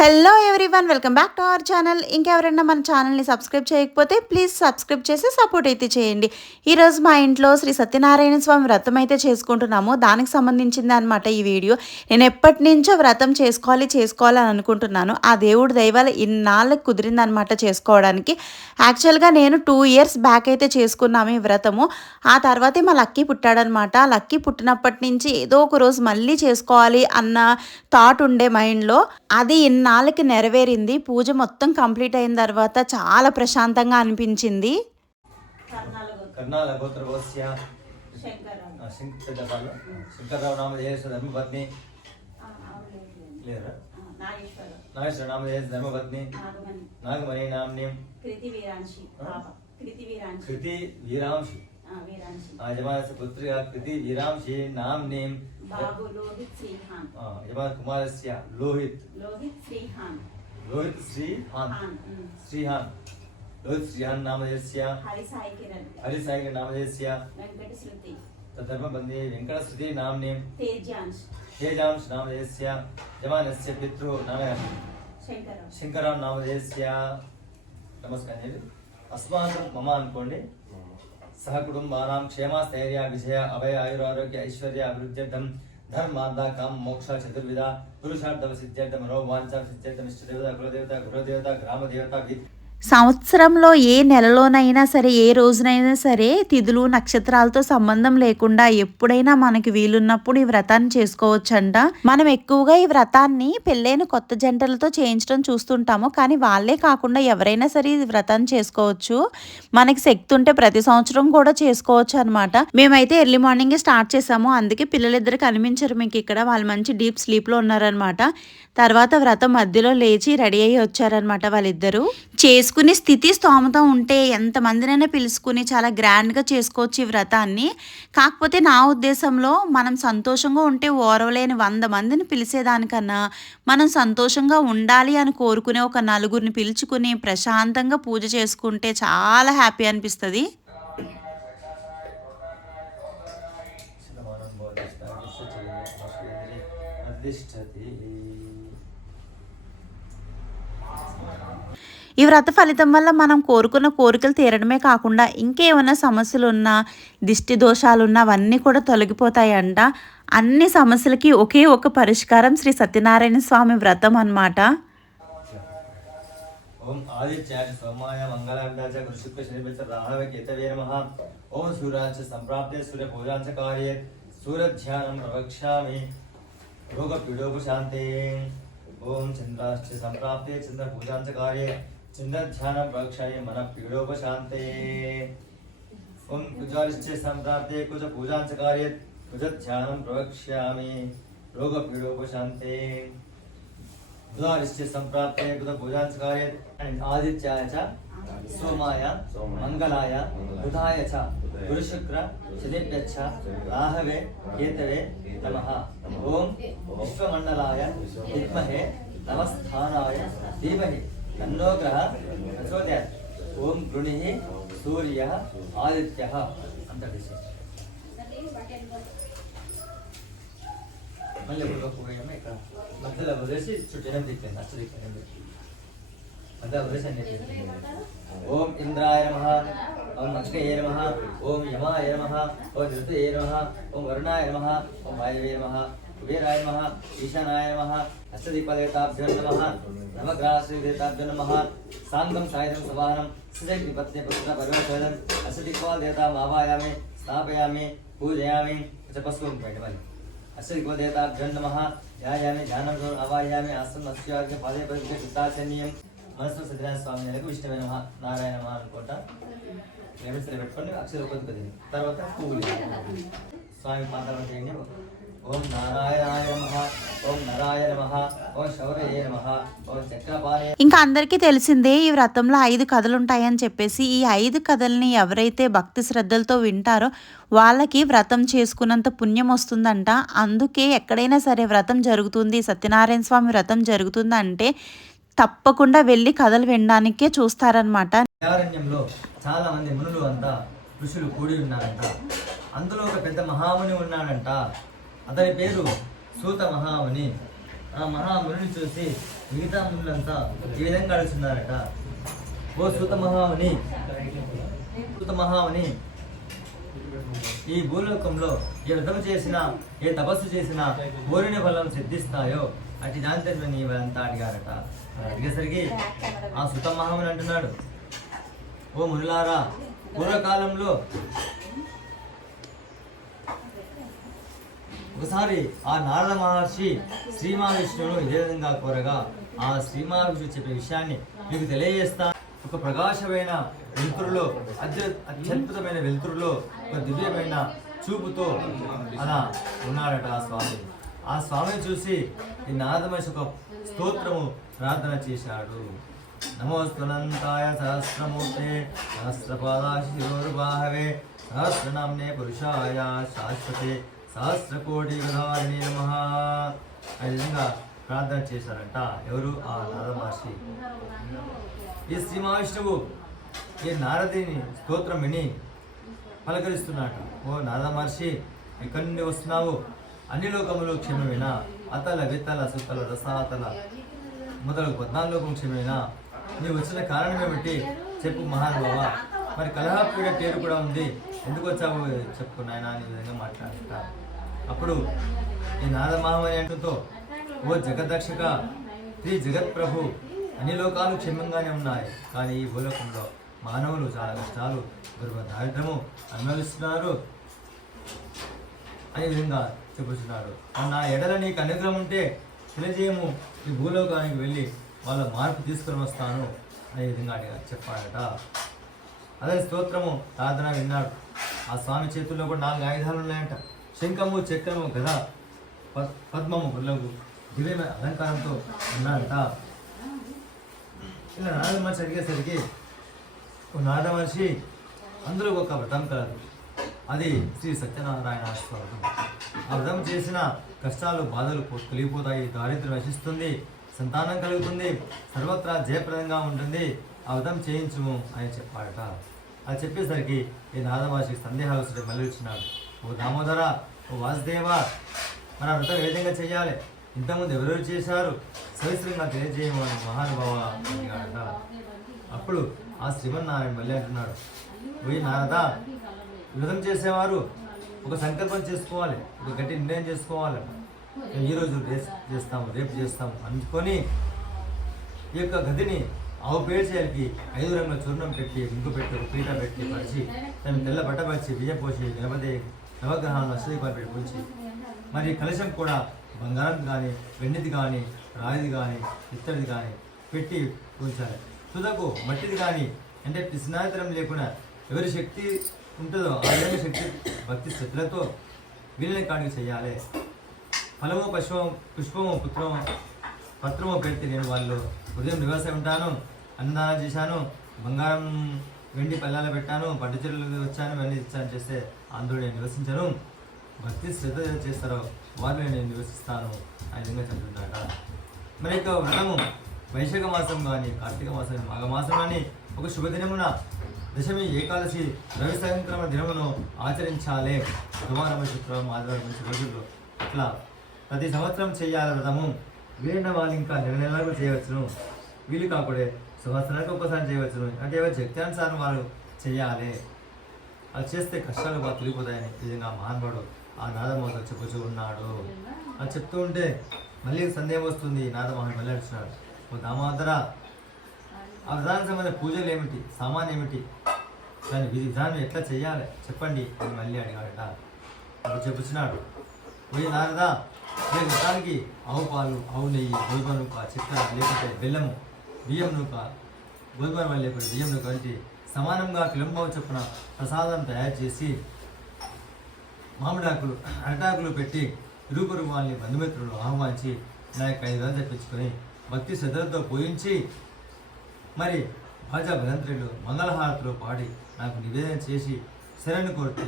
Hello everyone welcome back to our channel ఇంకెవరైనా మన ఛానల్ని సబ్స్క్రైబ్ చేయకపోతే ప్లీజ్ సబ్స్క్రైబ్ చేసి సపోర్ట్ అయితే చేయండి. ఈరోజు మా ఇంట్లో శ్రీ సత్యనారాయణ స్వామి వ్రతం అయితే చేసుకుంటున్నాము. దానికి సంబంధించింది అనమాట ఈ వీడియో. నేను ఎప్పటి నుంచో వ్రతం చేసుకోవాలి చేసుకోవాలని అనుకుంటున్నాను. ఆ దేవుడి దైవాలు ఇన్నాళ్ళకి కుదిరిందనమాట చేసుకోవడానికి. యాక్చువల్గా నేను టూ ఇయర్స్ బ్యాక్ అయితే చేసుకున్నాము ఈ వ్రతము. ఆ తర్వాతే మా లక్కీ పుట్టాడనమాట లక్కీ పుట్టినప్పటి నుంచి ఏదో ఒక రోజు మళ్ళీ చేసుకోవాలి అన్న థాట్ ఉండే మైండ్లో అది ఇన్నాళ్ళకి నెరవేరింది. పూజ మొత్తం కంప్లీట్ అయిన తర్వాత చాలా ప్రశాంతంగా అనిపించింది. ధర్మపత్ని నాగమణి. నామ్ని? కృతి వీరాంశి. కృతి వీరాంశి यजमान पुत्री कृति विराम से नाम नेम बाबू लोहित श्रीहान यजमान कुमार लोहित लोहित श्रीहान रोहित श्री हान श्रीहान रोहित श्रीहान नाम हरि साई हरि साई के नाम वेंकट श्रुति तदर्म बंदे वेंकट श्रुति नाम नेम तेजांश तेजांश नाम देश्य जमानस्य पितृ नारायण శంకరం శంకరం నామధేస్య నమస్కారం అస్మాకం మమ అనుకోండి సహకుటుంబానాం క్షేమ స్థైర్య విజయ అభయ ఆయురారోగ్య ఐశ్వర్య అభివృద్ధ్యర్థం ధర్మార్థ కామ మోక్ష చతుర్విధ పురుషార్థవ సిద్ధ్యర్థం మనోవాంఛ సిద్ధ్యర్థం ఇష్టదేవత కులదేవత గృహదేవత గ్రామదేవత సంవత్సరంలో ఏ నెలలోనైనా సరే ఏ రోజునైనా సరే తిథులు నక్షత్రాలతో సంబంధం లేకుండా ఎప్పుడైనా మనకి వీలున్నప్పుడు ఈ వ్రతాన్ని చేసుకోవచ్చంట. మనం ఎక్కువగా ఈ వ్రతాన్ని పెళ్ళైన కొత్త జంటలతో చేయించడం చూస్తుంటాము. కానీ వాళ్ళే కాకుండా ఎవరైనా సరే ఈ వ్రతాన్ని చేసుకోవచ్చు. మనకి శక్తి ఉంటే ప్రతి సంవత్సరం కూడా చేసుకోవచ్చు అనమాట మేమైతే ఎర్లీ మార్నింగ్ స్టార్ట్ చేసాము. అందుకే పిల్లలిద్దరు కనిపించరు మీకు ఇక్కడ వాళ్ళు మంచి డీప్ స్లీప్లో ఉన్నారనమాట తర్వాత వ్రతం మధ్యలో లేచి రెడీ అయ్యి వచ్చారనమాట వాళ్ళిద్దరూ. చేసుకునే స్థితి స్తోమత ఉంటే ఎంతమందినైనా పిలుచుకుని చాలా గ్రాండ్గా చేసుకోవచ్చు ఈ వ్రతాన్ని. కాకపోతే నా ఉద్దేశంలో మనం సంతోషంగా ఉంటే ఓరవలేని వంద మందిని పిలిచేదానికన్నా మనం సంతోషంగా ఉండాలి అని కోరుకునే ఒక నలుగురిని పిలుచుకుని ప్రశాంతంగా పూజ చేసుకుంటే చాలా హ్యాపీ అనిపిస్తుంది. ఈ వ్రత ఫలితం వల్ల మనం కోరుకున్న కోరికలు తీరడమే కాకుండా ఇంకేమైనా సమస్యలు ఉన్నా దిష్టి దోషాలున్నా అవన్నీ కూడా తొలగిపోతాయంట. అన్ని సమస్యలకి ఒకే ఒక పరిష్కారం శ్రీ సత్యనారాయణ స్వామి వ్రతం అన్నమాట. ఓం ఆదిత్యాయ సోమాయ మంగళాండాచ కృషిక రాహవ కేతవే నమః. ఓం సూర్యాచ సంప్రాప్తే సూర్య పూజాంచ కార్యే. ప్రవక్ష్యామి. రోగ పీడోపశాంతే ఓం చంద్రాశ్చ సంప్రాప్తే చంద్ర పూజాంచ కార్యే. చంద్రధ్యానం ప్రవక్ష్యామి మన పీడోపశాంతే ఓం కుజాశ్చ సంప్రాప్తే కుజ పూజాంచ కార్యే కుజధ్యానం ప్రవక్ష్యామి రోగ పీడోపశాంతే బుధారిశ్చ సంప్రాప్తే బుధ పూజాంచకార్య ఆదిత్యాయ చ సోమాయ మంగళాయ బుధాయ చ గురుశుక్ర శనిభ్యచ్చ రాహవే కేతవే నమః ఓం విశ్వమండలాయ విద్మహే నమస్థానాయ ధీమహి తన్నో గ్రహ ప్రచోదయాత్ ఓం గృణిః సూర్యః ఆదిత్యః అంతటి మళ్ళీ ఇప్పుడు పోయాము ఇక్కడ మధ్యలో వదిలేసి చుట్టూ ఎనిమిది తిప్పాను అచ్చు తిప్పాను ఎనిమిది మధ్యలో వదిలేసి అన్ని తిప్పాను ఓం ఇంద్రాయ నమ ఓం అగ్నయే నమ ఓం యమాయ నమ ఓం ఋతుయే నమ ఓం వరుణాయ నమ ఓం వాయవే నమ కుబేరాయ నమ ఈశానాయ నమ అష్టదీపదేవతాభ్యో నమ నవగ్రహశ్రీదేవతాభ్యో నమ సాంగం సాయుధం సవాహనం సుజగ్ని పుత్ర పరివర్తనం అష్టదీపాదేవతాం ఆవాయామి స్థాపయామి పూజయామి పసుపు బయట మళ్ళీ నమ ధ్యాయామి ధ్యానం అవాయామి అస్తం అస్యాగ్ని పదే పదే కృతాచన్యం మనసు సత్యనారాయణ స్వామి నెలకు ఇష్టమైన నమః, నారాయణ నమః అనుకుంటా లెమన్స్ పెట్టుకొని అక్షర తర్వాత పువ్వులు స్వామి పాదాలు చేయండి ఓం నారాయణాయ నమః ఓం నరాయ నమః ఓం శౌరయే నమః ఓం ఇంకా అందరికీ తెలిసిందే ఈ వ్రతంలో ఐదు కథలు ఉంటాయని చెప్పేసి ఈ ఐదు కథల్ని ఎవరైతే భక్తి శ్రద్ధలతో వింటారో వాళ్ళకి వ్రతం చేసుకున్నంత పుణ్యం వస్తుందంట. అందుకే ఎక్కడైనా సరే వ్రతం జరుగుతుంది సత్యనారాయణ స్వామి వ్రతం జరుగుతుందంటే తప్పకుండా వెళ్ళి కథలు వినడానికే చూస్తారనమాట అరణ్యంలో చాలా మంది మునులు అంతా ఋషులు కూడి ఉన్నారంట. అందులో ఒక పెద్ద మహాముని ఉన్నాడంట. అతని పేరు సూత మహాముని. ఆ మహాముని చూసి మిగతా మునులంతా ఈ విధంగా అడుగుతున్నారట ఓ సూత మహాముని సూత మహాముని ఈ భూలోకంలో ఏ వ్రతం చేసినా ఏ తపస్సు చేసినా కోరిన ఫలం సిద్ధిస్తాయో అటు జాంతర్మని నీవంతా అడిగారట. అడిగేసరికి ఆ సుత మహాముని అంటున్నాడు ఓ మునులారా పూర్వకాలంలో ఒకసారి ఆ నారద మహర్షి శ్రీ మహావిష్ణువును ఇదే విధంగా కోరగా ఆ శ్రీ మహావిష్ణువు చెప్పే విషయాన్ని మీకు తెలియజేస్తా. ఒక ప్రకాశమైన వెలుతురులో అత్య అత్యద్భుతమైన వెలుతురులో ఒక దివ్యమైన చూపుతో అలా ఉన్నాడట ఆ స్వామి. ఆ స్వామిని చూసి ఈ నారద మహర్షి ఒక స్తోత్రము ప్రార్థన చేశాడు. నమోస్తునంతాయ సహస్రమూర్తే సహస్రపాదాశిరోర్బాహవే సహస్రనామ్నే పురుషాయ శాశ్వతే సహస్రకోటి గదారిణి నమ. ఆ విధంగా ప్రార్థన చేశారంట. ఎవరు? ఆ నారద మహర్షి ఈ శ్రీ మహావిష్ణువు ఈ నారదిని స్తోత్రం విని పలకరిస్తున్నాట. ఓ నారద మహర్షి ఎక్కడి నుండి వస్తున్నావు? అన్ని లోకములు క్షమమైన? అతల విత్తల సుత్తల రసాతల మొదలు పద్నాలుగు లోకం క్షేమేనా నీవు వచ్చిన కారణం ఏమిటి చెప్పు మహానుభావ. మరి కలహాపీడ పేరు కూడా ఉంది. ఎందుకు వచ్చావు? చెప్పు నాయన అని విధంగా మాట్లాడుతున్నాను అప్పుడు ఈ నాదమహామణి అంటుతో ఓ జగదక్షక శ్రీ జగత్ ప్రభు అన్ని లోకాలు క్షేమంగానే ఉన్నాయి. కానీ ఈ భూలోకంలో మానవులు చాలా కష్టాలు దుర్భ దారిద్రము అనుభవిస్తున్నారు. అనే విధంగా చెబుతున్నాడు నా ఎడల నీకు అనుగ్రహం ఉంటే తెలియజేయము ఈ భూలోకానికి వెళ్ళి వాళ్ళ మార్పు తీసుకుని వస్తాను. అనే విధంగా చెప్పాడట. అదే స్తోత్రము ప్రార్థన విన్నాడు. ఆ స్వామి చేతుల్లో కూడా నాలుగు ఆయుధాలు ఉన్నాయంట. శంఖము చక్రము గద పద్మము గుల్లగు దివ్యమైన అలంకారంతో ఉన్నాడట ఇలా నారద మనిషి అడిగేసరికి ఓ నారద మనిషి అందులో ఒక వ్రతం కలదు అది శ్రీ సత్యనారాయణ స్వామి ఆ వ్రతం చేసిన కష్టాలు బాధలు పో- తొలగిపోతాయి. దారిద్ర్యం నశిస్తుంది. సంతానం కలుగుతుంది. సర్వత్రా జయప్రదంగా ఉంటుంది. ఆ వ్రతం చేయించుము అని చెప్పాడట. అది చెప్పేసరికి ఈ నాదమాషికి సందేహాలు వస్తే మళ్ళీ వచ్చినాడు. ఓ దామోదర ఓ వాసుదేవ మన వ్రతం ఏ విధంగా చేయాలి? ఇంతకుముందు ఎవరెవరు చేశారు? సవిస్తరంగా తెలియజేయమని మహానుభావ అప్పుడు ఆ శ్రీమన్నారాయణ మళ్ళీ అంటున్నాడు పోయి నారద వ్రతం చేసేవారు ఒక సంకల్పం చేసుకోవాలి ఒక గట్టి నిర్ణయం చేసుకోవాలి. మేము ఈ రోజు రేపు చేస్తాము రేపు చేస్తాము అనుకొని ఈ యొక్క గదిని ఆవు పేర్చేయాలకి ఐదు రంగుల చూర్ణం పెట్టి ఇంకు పెట్టి ఒక పీట పెట్టి పరిచి దాన్ని తెల్ల బట్ట పరిచి బియ్యం పోసి గణపతి నవగ్రహాలను అష్టదీపాలు గురించి. మరి కలశం కూడా బంగారం కానీ వెండిది కానీ రాయిది కానీ ఇత్తడిది కానీ పెట్టి ఉంచాలి. తుదకు మట్టిది కానీ అంటే పిసినాతరం లేకుండా ఎవరి శక్తి ఉంటుందో ఆ విధంగా శక్తి భక్తి శ్రద్ధలతో వీళ్ళని కాడికి చేయాలి. ఫలము పశువు పుష్పము పుత్రము పత్రము పెట్టి నేను వాళ్ళు ఉదయం నివాసం ఉంటాను అన్నదానం చేశాను బంగారం వెండి పల్లాలు పెట్టాను పట్టు వచ్చాను ఇవన్నీ ఇచ్చాను చేస్తే అందులో నేను నివసించను. భక్తి శ్రద్ధ చేస్తారో వారిలో నేను నివసిస్తాను ఆ విధంగా చెప్తున్నాట మరి యొక్క వ్రతము వైశాఖ మాసం కానీ కార్తీక మాసం మాఘ మాసం కానీ ఒక శుభదినమున దశమి ఏకాదశి రవి సంక్రమణ దినమును ఆచరించాలే. సోమవారం శుక్రవారం ఆదివారం మంచి రోజుల్లో అట్లా ప్రతి సంవత్సరం చేయాలి వ్రతము వీరిన వాళ్ళు ఇంకా నెల నెలలకు చేయవచ్చును. వీలు కాకూడే సంవత్సరానికి ఒక్కసారి చేయవచ్చును. అంటే ఎవరి శక్త్యానుసారం వారు చేయాలి. అది చేస్తే కష్టాలు బాగా తిరిగిపోతాయని నిజంగా మహానుభావుడు. ఆ నాదమోహన్ చెప్పుచూ ఉన్నాడు. అది చెప్తూ ఉంటే మళ్ళీ సందేహం వస్తుంది నాదమోహన్ మళ్ళీ అడుచున్నాడు ఓ దామోదర ఆ విధానం సంబంధించిన పూజలు ఏమిటి? సామాన్ ఏమిటి? దాని విధానం ఎట్లా చేయాలి చెప్పండి. అని మళ్ళీ అడిగాడట. అప్పుడు చెప్పుచున్నాడు. ఓ నారదా రేపు వ్రతానికి ఆవు పాలు ఆవు నెయ్యి గోధుమ నూక చక్కెర లేకుంటే బెల్లము బియ్యం నూక గోధుమ రవ్వ లేకుంటే బియ్యం నూక వంటి సమానంగా కిలంబావు చొప్పున ప్రసాదం తయారు చేసి మామిడాకులు అరటాకులు పెట్టి ఇరువురు వాళ్ళని బంధుమిత్రులు ఆహ్వానించి నా యొక్క ఐదు వేలు తెప్పించుకొని భక్తి శ్రద్ధలతో పూజించి మరి భాజా భగంత్రులు మంగళహారతిలో పాడి నాకు నివేదన చేసి శరణు కోరుతూ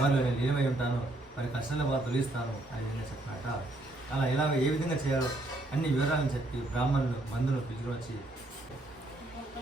వారిలో నేను లీనమై ఉంటాను. మరి కష్టాల బాధ తొలగిస్తాను అని విధంగా చెప్పినట. అలా ఎలా ఏ విధంగా చేయాలో అన్ని వివరాలను చెప్పి బ్రాహ్మణులు మందులు పిలుచుకొని వచ్చి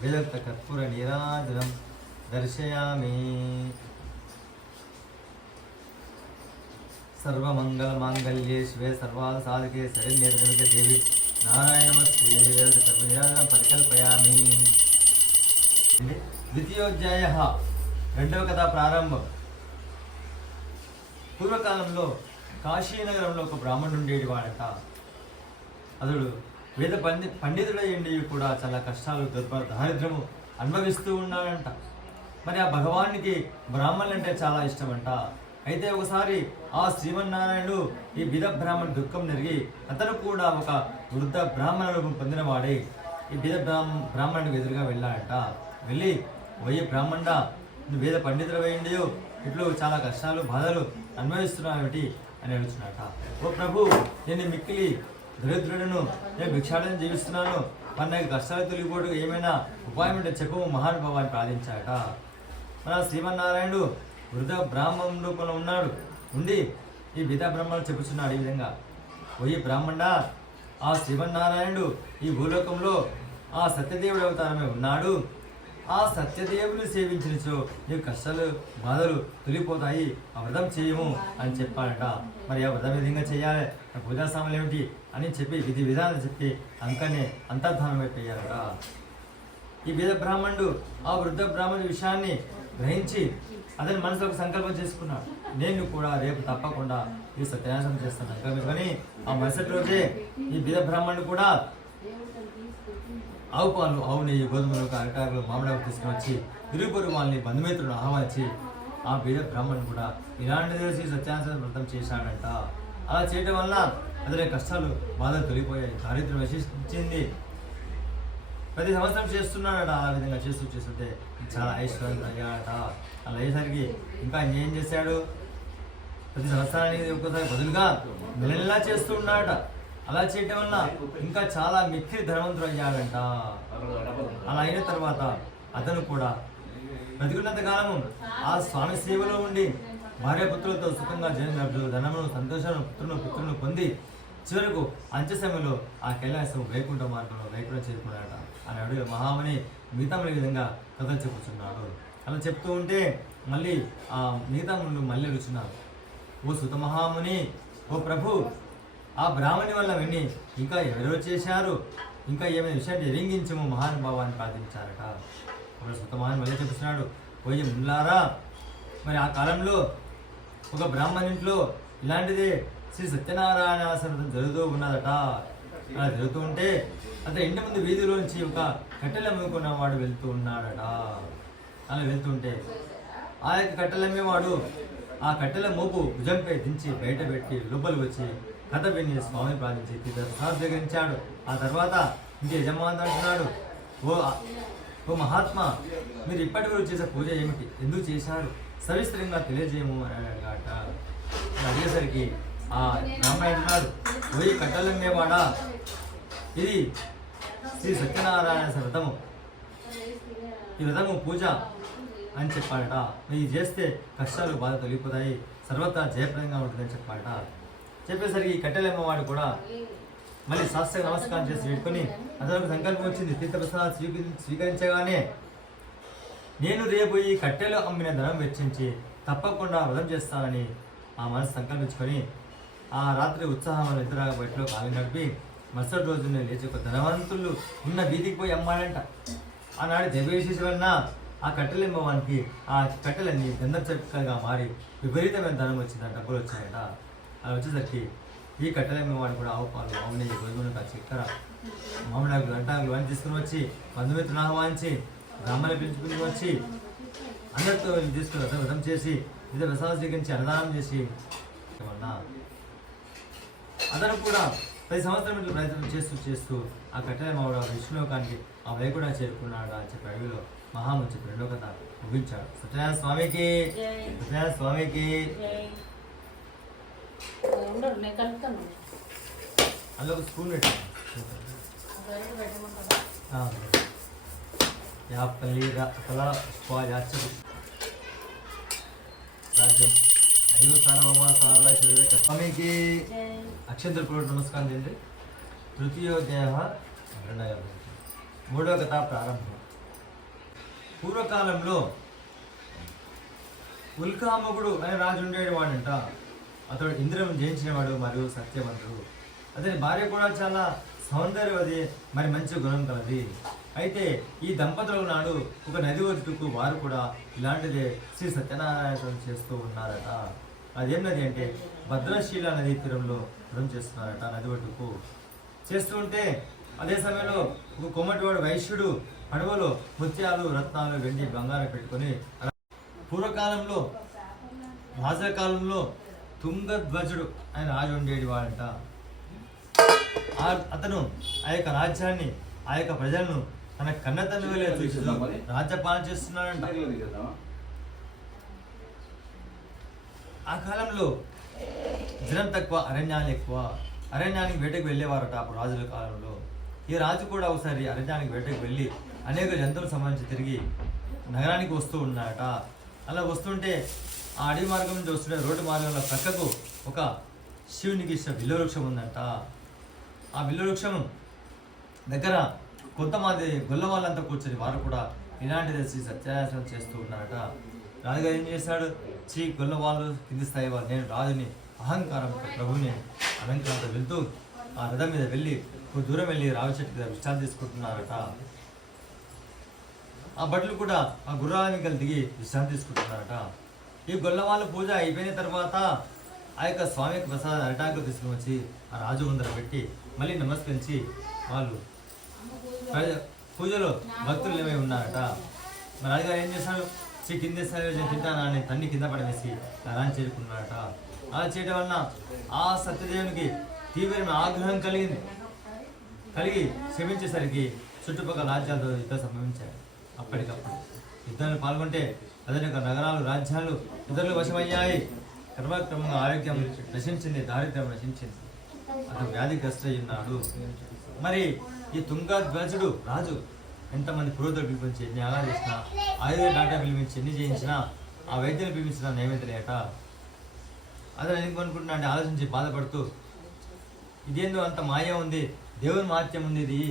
विदग्धकर्पूरनीराजनं दर्शयामि सर्वमङ्गलमाङ्गल्ये शिवे सर्वासाधके शरण्येन्द्रमिके देवी नारायणमस्ते सर्वनिराजनं परिकल्पयामि ద్వితీయోధ్యాయ రెండవ కథ ప్రారంభం పూర్వకాలంలో కాశీనగరంలో ఒక బ్రాహ్మణుడు ఉండేటి వాడట అతడు వేద పండి పండితుడయ్యండి కూడా చాలా కష్టాలు దుర్భ దారిద్రము అనుభవిస్తూ ఉన్నాడంట. మరి ఆ భగవానికి బ్రాహ్మణులు అంటే చాలా ఇష్టమంట. అయితే ఒకసారి ఆ శ్రీమన్నారాయణుడు ఈ బిద బ్రాహ్మణ దుఃఖం నెరిగి అతను కూడా ఒక వృద్ధ బ్రాహ్మణ రూపం పొందినవాడే ఈ బిద బ్రాహ్మ బ్రాహ్మణుడికి ఎదురుగా వెళ్ళాడట. వెళ్ళి పోయి బ్రాహ్మణ నువ్వు వేద పండితులు వేయండియో ఇట్లు చాలా కష్టాలు బాధలు అనుభవిస్తున్నావేమిటి? అని అడుగుతున్నాట ఓ ప్రభు నేను మిక్కిలి దరిద్రుడను నేను భిక్షాటన జీవిస్తున్నాను. మరి కష్టాలు తొలిపోటు ఏమైనా ఉపాయం అంటే చెప్పు మహానుభావాన్ని ప్రార్థించాట మన శ్రీమన్నారాయణుడు వృధ బ్రాహ్మణ రూపంలో ఉన్నాడు. ఉండి ఈ బిదా బ్రహ్మలు చెప్పుచున్నాడు ఈ విధంగా. ఓయి బ్రాహ్మణ ఆ శ్రీమన్నారాయణుడు ఈ భూలోకంలో ఆ సత్యదేవుడు అవతారమే ఉన్నాడు. ఆ సత్యదేవుని సేవించినచో నీ కష్టాలు బాధలు తొలిపోతాయి ఆ వ్రతం చేయము అని చెప్పాడట. మరి ఆ వ్రతం విధంగా చేయాలి? ఆ ఏమిటి అని చెప్పి విధి విధానం చెప్పి అంకనే అంతర్ధానం ఈ విధ బ్రాహ్మణుడు ఆ వృద్ధ బ్రాహ్మణుడి విషయాన్ని గ్రహించి అతని మనసులో సంకల్పం చేసుకున్నాడు. నేను కూడా రేపు తప్పకుండా ఈ సత్యానాశనం చేస్తాను. సంకల్పించుకొని ఆ మరుసటి రోజే ఈ విధ బ్రాహ్మణుడు కూడా ఆవు పాలు ఆవు నెయ్యి గోధుమలు అరటాకులు మామిడాకు తీసుకుని వచ్చి ఇరువురు వాళ్ళని బంధుమిత్రులను ఆహ్వానించి ఆ బీద బ్రాహ్మణుడు కూడా ఇలాంటి చేసి సత్యానాశన వ్రతం చేశాడంట. అలా చేయడం వల్ల అతని కష్టాలు బాధలు తొలిపోయాయి దారిద్ర్యం నశించింది ప్రతి సంవత్సరం చేస్తున్నాడట ఆ విధంగా చేస్తూ చేస్తుంటే. చాలా ఐశ్వర్యం అయ్యాడట అలా అయ్యేసరికి ఇంకా ఏం చేశాడు? ప్రతి సంవత్సరానికి ఒక్కసారి బదులుగా నెలలా చేస్తూ ఉన్నాడట అలా చేయటం వల్ల ఇంకా చాలా మిక్కిలి ధనవంతుడు అయ్యాడంట. అలా అయిన తర్వాత అతను కూడా బ్రతికున్నంత కాలము ఆ స్వామి సేవలో ఉండి భార్య పుత్రులతో సుఖంగా జరిగినప్పుడు ధనమును సంతోషాలను పుత్రులను పుత్రులను పొంది చివరకు అంత్య సమయంలో ఆ కైలాసం వైకుంఠ మార్గంలో వైకుంఠం చేరుకున్నాడట. అని అడుగు మహామని మిగతా ఈ విధంగా కథలు చెప్పుచున్నాడు. అలా చెప్తూ ఉంటే మళ్ళీ ఆ మిగతా ముందు మళ్ళీ అడుగుతున్నారు ఓ సుత మహాముని ఓ ప్రభు ఆ బ్రాహ్మణి వల్ల విని ఇంకా ఎవరో చేశారు? ఇంకా ఏమైనా విషయాన్ని ఎరింగించము మహానుభావాన్ని ప్రార్థించారట. అప్పుడు సుత మహాన్ మళ్ళీ చెప్తున్నాడు పోయి ముల్లారా మరి ఆ కాలంలో ఒక బ్రాహ్మణింట్లో ఇలాంటిదే శ్రీ సత్యనారాయణ ఆశ్రమం జరుగుతూ ఉన్నదట. అలా జరుగుతూ ఉంటే అతను ఇంటి ముందు వీధిలోంచి ఒక కట్టెలమ్ముకున్న వాడు వెళ్తూ ఉన్నాడట. అలా వెళ్తుంటే ఆ యొక్క కట్టెలు అమ్మేవాడు ఆ కట్టెల మోపు భుజంపై దించి బయట పెట్టి లోపలి వచ్చి కథ విని స్వామిని ప్రార్థించి స్వీకరించాడు. ఆ తర్వాత ఇంక యజమాని అంటున్నాడు ఓ ఓ మహాత్మా మీరు ఇప్పటి వరకు చేసే పూజ ఏమిటి? ఎందుకు చేశారు? సవిస్తరంగా తెలియజేయము అని అడిగాట అడిగేసరికి ఆ బ్రాహ్మణ అంటున్నాడు పోయి కట్టలమ్మేవాడా ఇది శ్రీ సత్యనారాయణ వ్రతము. ఈ వ్రతము పూజ అని చెప్పాడట. ఇది చేస్తే కష్టాలు బాధ తొలగిపోతాయి సర్వత్రా జయప్రదంగా ఉంటుందని చెప్పాడట. చెప్పేసరికి కట్టెలమ్మవాడు కూడా మళ్ళీ శాస్త్ర నమస్కారం చేసి పెట్టుకుని అతనికి సంకల్పం వచ్చింది. తీర్థప్రసాద్ స్వీకరి స్వీకరించగానే నేను రేపు ఈ కట్టెలు అమ్మిన ధనం వెచ్చించి తప్పకుండా వదం చేస్తానని ఆ మనసు సంకల్పించుకొని ఆ రాత్రి ఉత్సాహం నిద్ర బయటలో కాలు నడిపి మరుసటి రోజున లేచి ఒక ధనవంతులు ఉన్న వీధికి పోయి అమ్మాడంట ఆనాడు దేవశేషవన్న ఆ కట్టెలు ఇమ్మవానికి ఆ కట్టెలన్నీ గంధ చెక్కగా మారి విపరీతమైన ధనం వచ్చిందంట డబ్బులు వచ్చాయట అలా వచ్చేసరికి ఈ కట్టెలు ఇమ్మవాడు కూడా ఆవు పాలు ఆవు నెయ్యి గోధుమలు ఆ చక్కెర మామిడాకులు అంటాకులు అని తీసుకుని వచ్చి బంధుమిత్రులను ఆహ్వానించి బ్రాహ్మణ పిలుచుకుని వచ్చి అందరితో తీసుకుని వ్రతం వ్రతం చేసి ఇది ప్రసాదం స్వీకరించి అన్నదానం చేసి అతను కూడా ప్రతి సంవత్సరం ఇట్లా ప్రయత్నం చేస్తూ చేస్తూ ఆ కట్టెల మావిడ విష్ణులోకానికి ఆ వైకుండా చేరుకున్నాడు అని చెప్పి అడవిలో మహాము చెప్పి రెండో కథ ముగించాడు. సత్యనారాయణ స్వామికి సత్యనారాయణ స్వామికి. అందులో ఒక స్పూన్ పెట్టు. యాపల్లి రకల పుష్పాయాచరు రాజ్యం ఐదు సార్వమ సార్వాయ స్వామికి అక్షంతర పూర్వ నమస్కారం చేయండి తృతీయోధ్యాయ రెండవ మూడవ కథ ప్రారంభం పూర్వకాలంలో ఉల్కాముగుడు అనే రాజు ఉండేది వాడంట అతడు ఇంద్రం జయించినవాడు మరియు సత్యవంతుడు అతని భార్య కూడా చాలా సౌందర్యవతి మరి మంచి గుణం కలది అయితే ఈ దంపతుల నాడు ఒక నది ఒడ్డుకు వారు కూడా ఇలాంటిదే శ్రీ సత్యనారాయణ చేస్తూ ఉన్నారట. అదేం నది అంటే భద్రశీల నదీ తీరంలో వ్రతం చేస్తున్నారట నది ఒడ్డుకు. చేస్తూ ఉంటే అదే సమయంలో ఒక కొమ్మటివాడు వైశ్యుడు పడవలో ముత్యాలు రత్నాలు వెండి బంగారం పెట్టుకొని పూర్వకాలంలో రాజకాలంలో తుంగధ్వజుడు ఆయన రాజు ఉండేటి వాడంట అతను ఆ యొక్క రాజ్యాన్ని ఆ యొక్క ప్రజలను తన కన్న తండ్రి వలె చూస్తూ రాజ్యపాలన చేస్తున్నాడంట. ఆ కాలంలో జనం తక్కువ అరణ్యాలు ఎక్కువ. అరణ్యానికి వేటకు వెళ్ళేవారట అప్పుడు రాజుల కాలంలో. ఈ రాజు కూడా ఒకసారి అరణ్యానికి వేటకు వెళ్ళి అనేక జంతువులకు సంబంధించి తిరిగి నగరానికి వస్తూ ఉన్నాడట. అలా వస్తుంటే ఆ అడవి మార్గం నుంచి వస్తుంటే రోడ్డు మార్గంలో పక్కకు ఒక శివునికి ఇచ్చిన బిల్వ వృక్షం ఉందంట. ఆ బిల్వ వృక్షం దగ్గర కొంతమంది గొల్ల వాళ్ళంతా కూర్చొని వారు కూడా ఇలాంటి శ్రీ సత్యాసనం చేస్తూ ఉన్నారట. రాజుగారు ఏం చేశాడు? శ్రీ గొల్ల వాళ్ళు కింది స్థాయి వాళ్ళు నేను రాజుని అహంకారం ప్రభుని అలంకారంతో వెళ్తూ ఆ రథం మీద వెళ్ళి కొంత దూరం వెళ్ళి రావి చెట్టు మీద విశ్రాంతి తీసుకుంటున్నారట. ఆ బట్టలు కూడా ఆ గుర్రానికి దిగి విశ్రాంతి తీసుకుంటున్నారట. ఈ గొల్లవాళ్ళ పూజ అయిపోయిన తర్వాత ఆ యొక్క స్వామి ప్రసాద అరటాకులు తీసుకుని వచ్చి ఆ రాజు ముందర పెట్టి మళ్ళీ నమస్కరించి వాళ్ళు పూజలో భక్తులు ఏమై ఉన్నారట. మరి రాజుగారు ఏం చేశాడు శ్రీ కింద తింటానా అని తన్ని కింద పడవేసి నరాన్ని చేరుకున్నాడట అలా చేయడం వలన ఆ సత్యదేవునికి తీవ్రమైన ఆగ్రహం కలిగింది. కలిగి క్షమించేసరికి చుట్టుపక్కల రాజ్యాలతో యుద్ధం సంభవించాడు అప్పటికప్పుడు యుద్ధంలో పాల్గొంటే అతని యొక్క నగరాలు రాజ్యాలు ఇతరులు వశమయ్యాయి. క్రమక్రమంగా ఆరోగ్యం నశించింది దారిద్ర్యం నశించింది. అతను వ్యాధిగ్రస్తై ఉన్నాడు. మరి ఈ తుంగధ్వజుడు రాజు ఎంతమంది పురోధులు పిలిపించి ఎన్ని చేసిన చేసినా ఆయుర్వేద డాక్టర్ పిలిపించి ఎన్ని చేయించినా ఆ వైద్యులు పిలిపించినా నైవేద్యలేట అదే నేను అనుకుంటున్నా అంటే ఆలోచించి బాధపడుతూ ఇదేందో అంత మాయ ఉంది దేవుని మహత్యం ఉంది ఇది.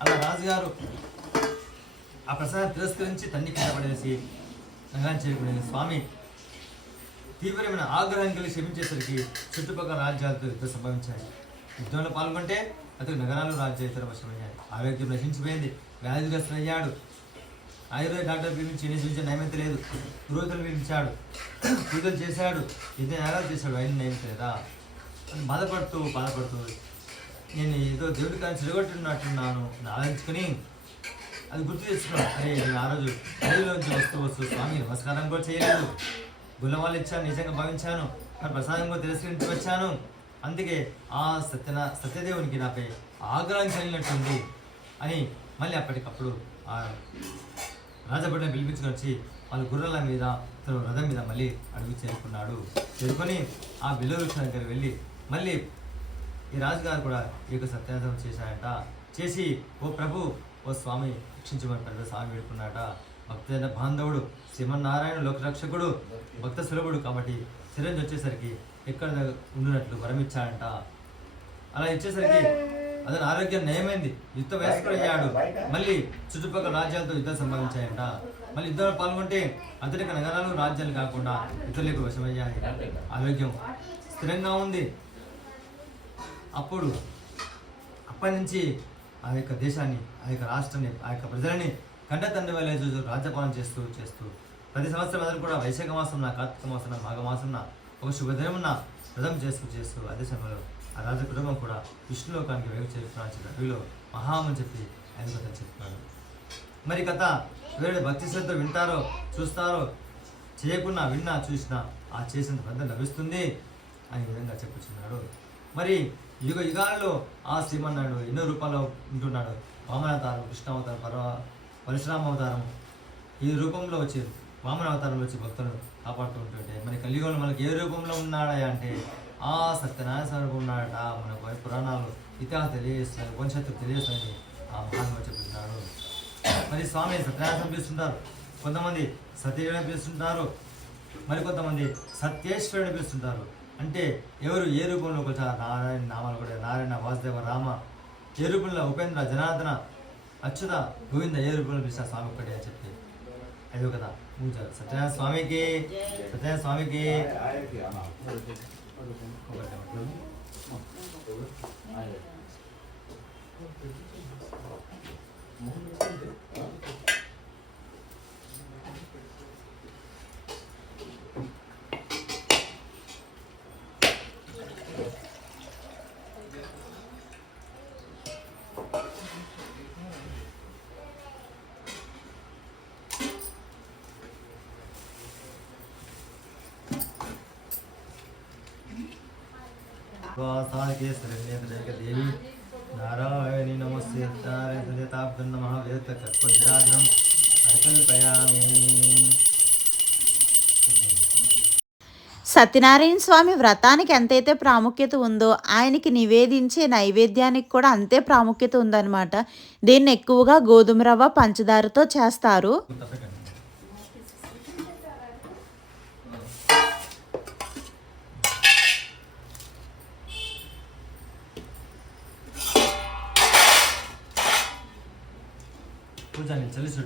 అలా రాజుగారు ఆ ప్రసాదం తిరస్కరించి తన్ని కింద పడేసి నగరాన్ని చేరుకునే స్వామి. తీవ్రమైన ఆగ్రహం కలిగి శ్రమించేసరికి చుట్టుపక్కల రాజ్యాలతో యుద్ధం సంభవించాయి. యుద్ధంలో పాల్గొంటే అతను నగరాలు రాజ్య ఇతర వశమయ్యాయి ఆరోగ్యం నశించిపోయింది. వ్యాధిగ్రస్తులయ్యాడు ఆయుర్వేద డాక్టర్ పిలిపించి ఎన్ని చూపించే నైమిత లేదు. పురోహితులు పిలిపించాడు. పూజలు చేశాడు. యుద్ధ నేరాలు చేశాడు. ఆయన నైమిత లేదా అని బాధపడుతూ బాధపడుతూ నేను ఏదో దేవుడి కానీ చెడగొట్టున్నట్టున్నాను ఆలోచించుకొని అది గుర్తు తెచ్చుకున్నాను అరే ఆ రోజు వస్తూ వస్తూ స్వామి నమస్కారం కూడా చేయలేదు. గుల్లవాళ్ళు ఇచ్చాను నిజంగా భావించాను మరి ప్రసాదం కూడా తిరస్కరించి వచ్చాను. అందుకే ఆ సత్యన సత్యదేవునికి నాపై ఆగ్రహం కలిగినట్టుంది అని మళ్ళీ అప్పటికప్పుడు ఆ రాజభటుని పిలిపించుకొని వచ్చి వాళ్ళ గుర్రాల మీద తన రథం మీద మళ్ళీ అడుగు చేరుకున్నాడు. చేరుకొని ఆ బిల్లు వృక్షం దగ్గర వెళ్ళి మళ్ళీ ఈ రాజుగారు కూడా ఈ యొక్క సత్యాగ్రహం చేశాడట చేసి ఓ ప్రభు ఓ స్వామి రక్షించమని పెద్ద స్వామి వేడుకున్నాడట భక్తైన బాంధవుడు శ్రీమన్నారాయణ లోకరక్షకుడు భక్త సులభుడు కాబట్టి చిరంజి వచ్చేసరికి ఎక్కడ ఉండినట్లు వరమిచ్చాడంట. అలా ఇచ్చేసరికి అతని ఆరోగ్యం నయమైంది. యుద్ధ వయస్కుడయ్యాడు మళ్ళీ చుట్టుపక్కల రాజ్యాలతో యుద్ధం సంభవించాయంట. మళ్ళీ యుద్ధంలో పాల్గొంటే అతనికి నగరాలు రాజ్యాలు కాకుండా ఇతరులకు వశమయ్యాయి. ఆరోగ్యం స్థిరంగా ఉంది. అప్పుడు అప్పటి నుంచి ఆ యొక్క దేశాన్ని ఆ యొక్క రాష్ట్రాన్ని ఆ యొక్క ప్రజలని కంట తండ్రి వల్ల చూస్తూ రాజ్యపాలన చేస్తూ చేస్తూ ప్రతి సంవత్సరం అందరూ కూడా వైశాఖ మాసంన కార్తీక మాసం మాఘ ఒక శుభదినమున వ్రతం చేస్తూ చేస్తూ అదే సమయంలో ఆ రాజ కుటుంబం కూడా విష్ణులోకానికి వేగు చేరుకున్న రవిలో మహామని చెప్పి ఆయన కథ చెప్తున్నాడు మరి కథ వేరే భక్తి శ్రద్ధ వింటారో చూస్తారో చేయకున్నా విన్నా చూసినా ఆ చేసిన పెద్ద లభిస్తుంది అని విధంగా చెప్పుచున్నాడు. మరి యుగ యుగాలలో ఆ శ్రీమన్నాడు ఎన్నో రూపాల్లో ఉంటున్నాడు. వామనావతారం కృష్ణావతారం పర్వ పరశురామ అవతారం ఈ రూపంలో వచ్చి వామన అవతారం వచ్చి భక్తులను కాపాడుతూ ఉంటుంటే మరి కలియుగంలో మనకి ఏ రూపంలో ఉన్నాడా అంటే ఆ సత్యనారాయణ స్వరూపం ఉన్నాడట మనకు పురాణాలు ఇతిహాసం తెలియజేస్తున్నాయి ఉపనిషత్తులు తెలియజేస్తుంది ఆ మహాత్మ చెప్తున్నాడు మరి స్వామి సత్యనారాయణ పిలుస్తుంటారు. కొంతమంది సత్యనారాయణ పిలుస్తుంటారు. మరి కొంతమంది సత్యేశ్వరుడు పిలుస్తుంటారు. అంటే ఎవరు ఏ రూపంలో కొంచెం నారాయణ నామాలు కూడా నారాయణ వాసుదేవ రామ ఏ రూపంలో ఉపేంద్ర జనార్దన అచ్యుత గోవింద ఏ రూపంలో పిలిచిన స్వామి ఒక్కటే అని చెప్పి. అదో కదా. పూజ సత్యనారాయణ స్వామికి సత్యనారాయణ స్వామికి వాసాకే శరణ్యేంద్రక దేవి సత్యనారాయణ స్వామి వ్రతానికి ఎంతైతే ప్రాముఖ్యత ఉందో ఆయనకి నివేదించే నైవేద్యానికి కూడా అంతే ప్రాముఖ్యత ఉందన్నమాట. దీన్ని ఎక్కువగా గోధుమ రవ్వ పంచదారతో చేస్తారు. నేను చలి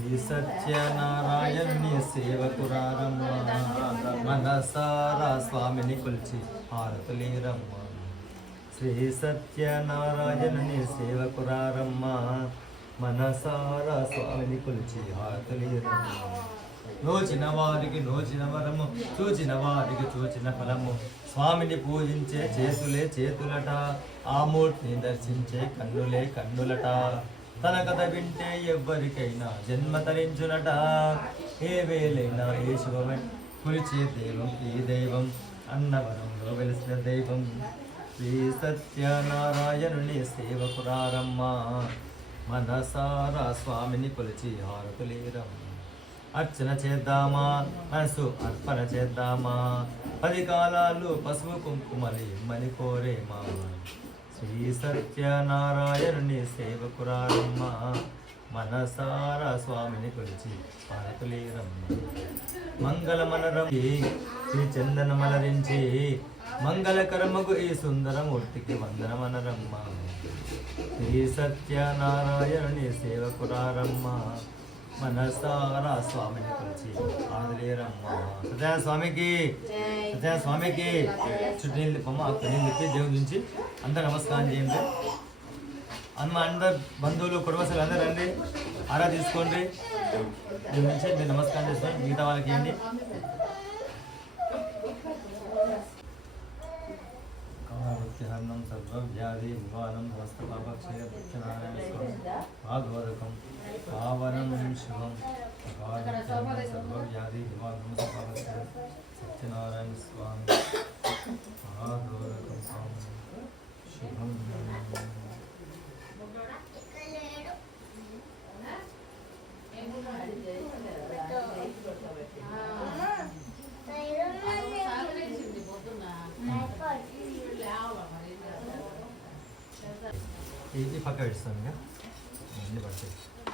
శ్రీ సత్యనారాయణుని సేవకురారమ్మ మనసారా స్వామిని కొలిచి హారతులేరమ్మ శ్రీ సత్యనారాయణుని సేవకురారమ్మ మనసారా స్వామిని కొలిచి హారతులేరమ్మ నోచిన వారికి నోచిన వరము చూచిన వారికి చూచిన ఫలము స్వామిని పూజించే చేతులే చేతులట ఆ మూర్తిని దర్శించే కన్నులే కన్నులట తన కథ వింటే ఎవ్వరికైనా జన్మ తరించునట. ఏ వేలైనా ఏ శుభమై? కొలిచే దైవం ఈ దైవం? అన్నవరంలో వెలిసిన దైవం. శ్రీ సత్యనారాయణుని సేవకురారమ్మ. మనసారా స్వామిని కొలిచి హారతులేరమ్మ అర్చన చేద్దామా? మనసు అర్పణ చేద్దామా? పది కాలాలు పసుపు కుంకుమలి మని కోరేమా? శ్రీ సత్యనారాయణుని సేవకురారమ్మ మనసారా స్వామిని కొలిచి పాలకులేరమ్మ. మంగళమనరం శ్రీ చందన మలరించి మంగళకరమగు ఈ సుందరమూర్తికి వందనమనరమ్మ. శ్రీ సత్యనారాయణుని సేవకురారమ్మ మనసారా స్వామిని కొలిచి ఆదలేరమ్మ సత్యనారాయణ స్వామికి సత్యనారాయణ స్వామికి చుట్టూ నీళ్ళు తిప్పమ్మ అక్కడ తిప్పి దేవుడి నుంచి అందరు నమస్కారం చేయండి. అమ్మ అందరు బంధువులు కుటుంబస్తులు అందరూ రండి. ఆరా తీసుకోండి దీని నుంచి మీరు నమస్కారం చేసుకోండి మిగతా వాళ్ళకి ఏంటి కామవృత్తిహరణం సర్వవ్యాధి నివారణం హస్తపాపక్షయ దక్షిణారాయణ భాగవతకం కామవృత్తిహరణం సర్వవ్యాధి నివారణం సర్వపాపక్షయ సత్యనారాయణ స్వామి భాగవతకం శుభం ఇది పక్క పెడుస్తాను ఇంకా. అన్ని పడతాయి.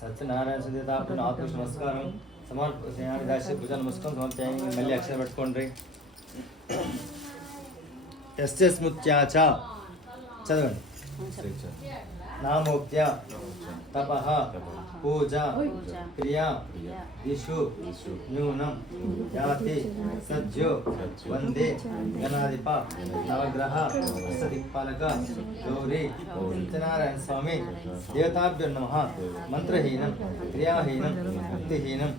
సత్యనారాయణ సుదేతాపం ఆత్మ నమస్కారం సమర్పయాన్ని దాసి పూజ నమస్కారం సమర్పయాన్ని మళ్ళీ అక్షరం పెట్టుకోండి. యస్య స్మృత్యా చ చదవండి. నామోక్త్య తప పూజ క్రియా దిషు న్యూనం యాతి సజ్జో వందే గణాధిప నవగ్రహ అష్టదిక్పాలక గౌరీ సత్యనారాయణ స్వామి దేవతాభ్యో నమ మంత్రహీనం క్రియాహీనం భక్తిహీనం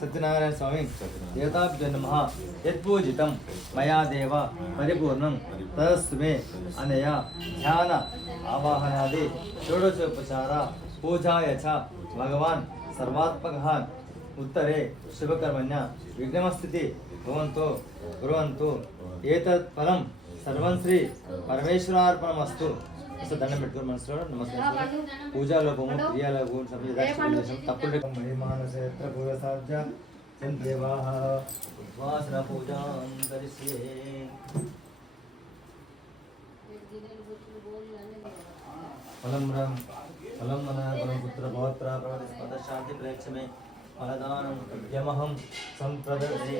సత్యనారాయణ స్వామి దేవతాభ్యో నమ యత్పూజితం మయా దేవ పరిపూర్ణం తదస్సు మే అనయా ధ్యాన ఆవాహనాది షోడశోపచార పూజాయ చ భగవాన్ సర్వాత్మక ఉత్తరే శుభకర్మణ్య విఘ్నమస్థితి భవంతో బ్రువంతు ఏతత్ ఫలం సర్వం శ్రీ పరమేశ్వరార్పణమస్తు. అసలు దండం పెట్టుకుని మనసులో నమస్కారం పూజాలోపము క్రియాలోపము సమయం తప్పులు మహిమానసేత్ర పూజ సాధ్య పూజాం ఫలం పుత్ర పౌత్ర ప్రవతిస్పద శాంతి ప్రేక్షమే ఫలదానం యమహం సంప్రదర్శి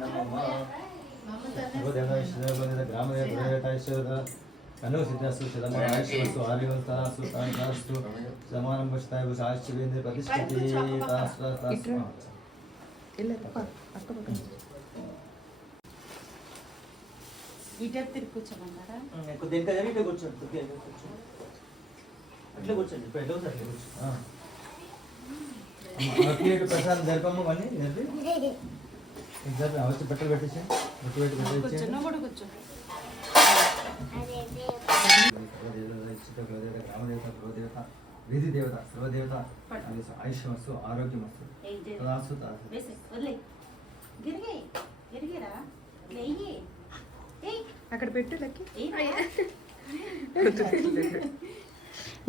నమః కను సిద్ధాసు శతమాన ఆయుష్యవస్తు ఆర్యవస్తాసు తాసు సమానం పశ్చాయ సాశ్చర్యేంద్ర ప్రతిష్ఠితి ఇటే తిరిగి కూర్చోమన్నారా కొద్దిగా కూర్చోండి అట్లా కూర్చోండి కూర్చో ప్రసాదం జరిపమ్మ కానీ జరిపి? ఇద్దరు వచ్చి బట్టలు పెట్టేసి బట్టలు పెట్టి పెట్టేసి నువ్వు కూడా కూర్చో. గ్రామదేవత గృహదేవత వీధి దేవత సర్వదేవత ఆయుష్మస్తు ఆరోగ్యమస్తు తదాస్తు తదాస్తు వదిలే గిరిగి గిరిగిరా వెయ్యి అక్కడ పెట్టు. లక్కి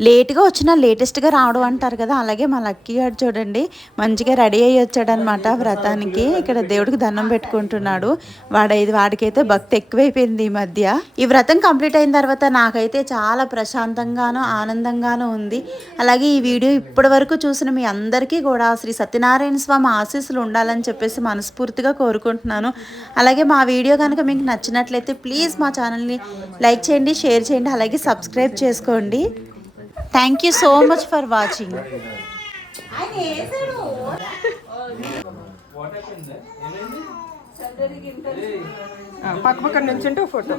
లేట్గా వచ్చిన లేటెస్ట్గా రావడం అంటారు కదా అలాగే మా లక్కీ గారు చూడండి మంచిగా రెడీ అయ్యి వచ్చాడనమాట వ్రతానికి. ఇక్కడ దేవుడికి దండం పెట్టుకుంటున్నాడు. వాడైది వాడికైతే భక్తి ఎక్కువైపోయింది ఈ మధ్య. ఈ వ్రతం కంప్లీట్ అయిన తర్వాత నాకైతే చాలా ప్రశాంతంగానూ ఆనందంగానూ ఉంది. అలాగే ఈ వీడియో ఇప్పటి వరకు చూసిన మీ అందరికీ కూడా శ్రీ సత్యనారాయణ స్వామి ఆశీస్సులు ఉండాలని చెప్పేసి మనస్ఫూర్తిగా కోరుకుంటున్నాను. అలాగే మా వీడియో కనుక మీకు నచ్చినట్లయితే ప్లీజ్ మా ఛానల్ని లైక్ చేయండి షేర్ చేయండి అలాగే సబ్స్క్రైబ్ చేసుకోండి. Thank you so much for watching పక్క పక్కన నుంచి ఫోటో.